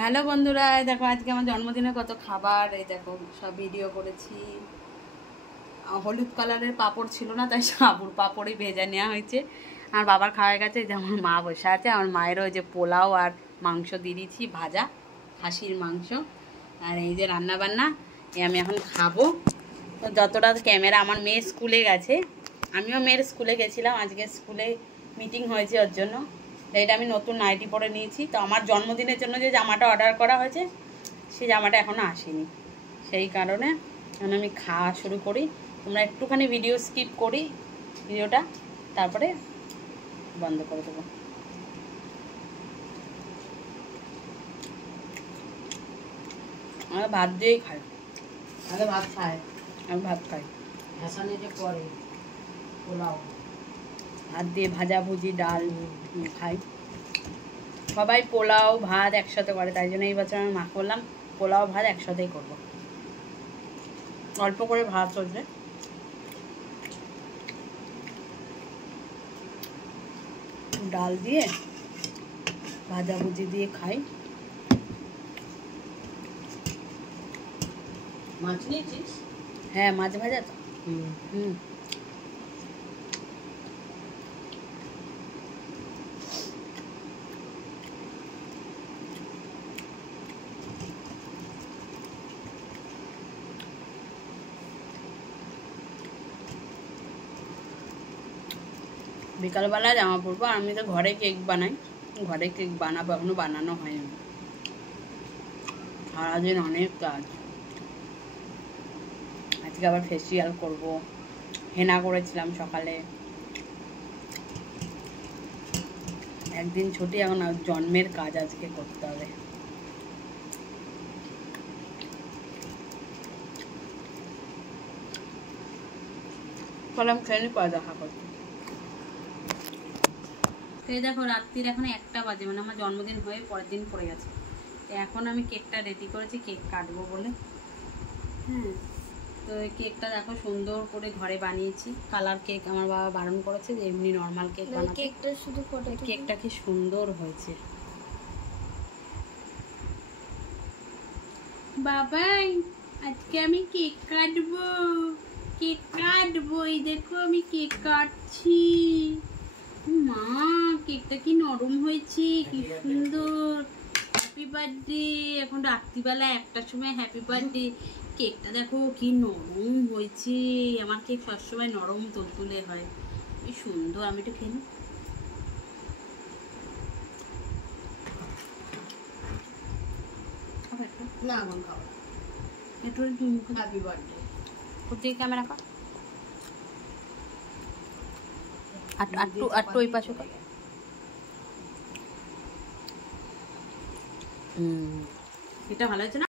Hello বন্ধুরা, দেখো আজকে আমার জন্মদিনে কত খাবার, এই দেখো সব ভিডিও করেছি। হলুদ কালারের পাঁপড় ছিল না, তাই সাবুর পাঁপড়ই ভেজে নেওয়া হয়েছে। আমার বাবার খাওয়া গেছে, যে আমার মা বসে আছে। আমার মায়েরও ওই যে পোলাও আর মাংস দিয়ে দিয়েছি, ভাজা খাসির মাংস। আর এই যে রান্না বান্না, আমি এখন খাবো। তো যতটা ক্যামেরা, আমার মেয়ে স্কুলে গেছে, আমিও মেয়ের স্কুলে গেছিলাম। আজকে স্কুলে মিটিং হয়েছে, ওর জন্য এটা আমি নতুন নাইটি পরে নিয়েছি। তো আমার জন্মদিনের জন্য যে জামাটা অর্ডার করা হয়েছে, সেই জামাটা এখনও আসেনি। সেই কারণে এখন আমি খাওয়া শুরু করি। তোমরা একটুখানি ভিডিও স্কিপ করি, ভিডিওটা তারপরে বন্ধ করে দেবো। আমরা ভাত দিয়েই খাই। আগে ভাত খায়, আমি ভাত খাই। হাসানে যে করে পোলাও, ভাত দিয়ে ভাজা ভুজি ডাল খাই। সবাই পোলাও ভাত একসাথে করে, তাই জন্য এই বছর আমি মা করলাম পোলাও ভাত একসাথেই করব। অল্প করে ভাত হচ্ছে, ডাল দিয়ে ভাজা ভুজি দিয়ে খাই। মাছ নিয়েছিস? হ্যাঁ, মাছ ভাজা তো। হুম। বিকালবেলা জামা পরবো। আমি তো ঘরে কেক বানাই, ঘরে কেক বানাবো, এখনো বানানো হয়নি। সারাদিন অনেক কাজ। আজকে আবার ফেসিয়াল করব, হেনা করেছিলাম সকালে। একদিন ছুটি, এখন জন্মের কাজ আজকে করতে হবে। বললাম খেয়ে পরে দেখা করতে। এই দেখো রাত্রির এখন 1টা বাজে, মানে আমার জন্মদিন হয়ে পরের দিন পড়ে গেছে। এখন আমি কেকটা রেডি করেছি, কেক কাটবো বলে। হ্যাঁ, তো এই কেকটা দেখো সুন্দর করে ঘরে বানিয়েছি। কালার কেক আমার বাবা বারণ করেছে, যে এমনি নর্মাল কেক বানাতে। কেকটা শুধু ফটো, কেকটা কি সুন্দর হয়েছে। বাবাই, আজকে আমি কেক কাটবো, কেক কাটবো। এই দেখো আমি কেক কাটছি। মা, কেকটা কি নরম হয়েছে, কি সুন্দর। Happy birthday. এখন রাত্রিবেলা 1টার সময় হ্যাপি বার্থডে। কেকটা দেখো কি নরম হয়েছে। আমার কেক সবসময় নরম তুলতুলে হয়, কি সুন্দর। আমি একটু খেয়ে নিই। না এখন খাবো। একটু হ্যাপি বার্থডে। কোথায় ক্যামেরা কর, আটটু ওই পাশে কর। এটা ভালো হয়েছে না?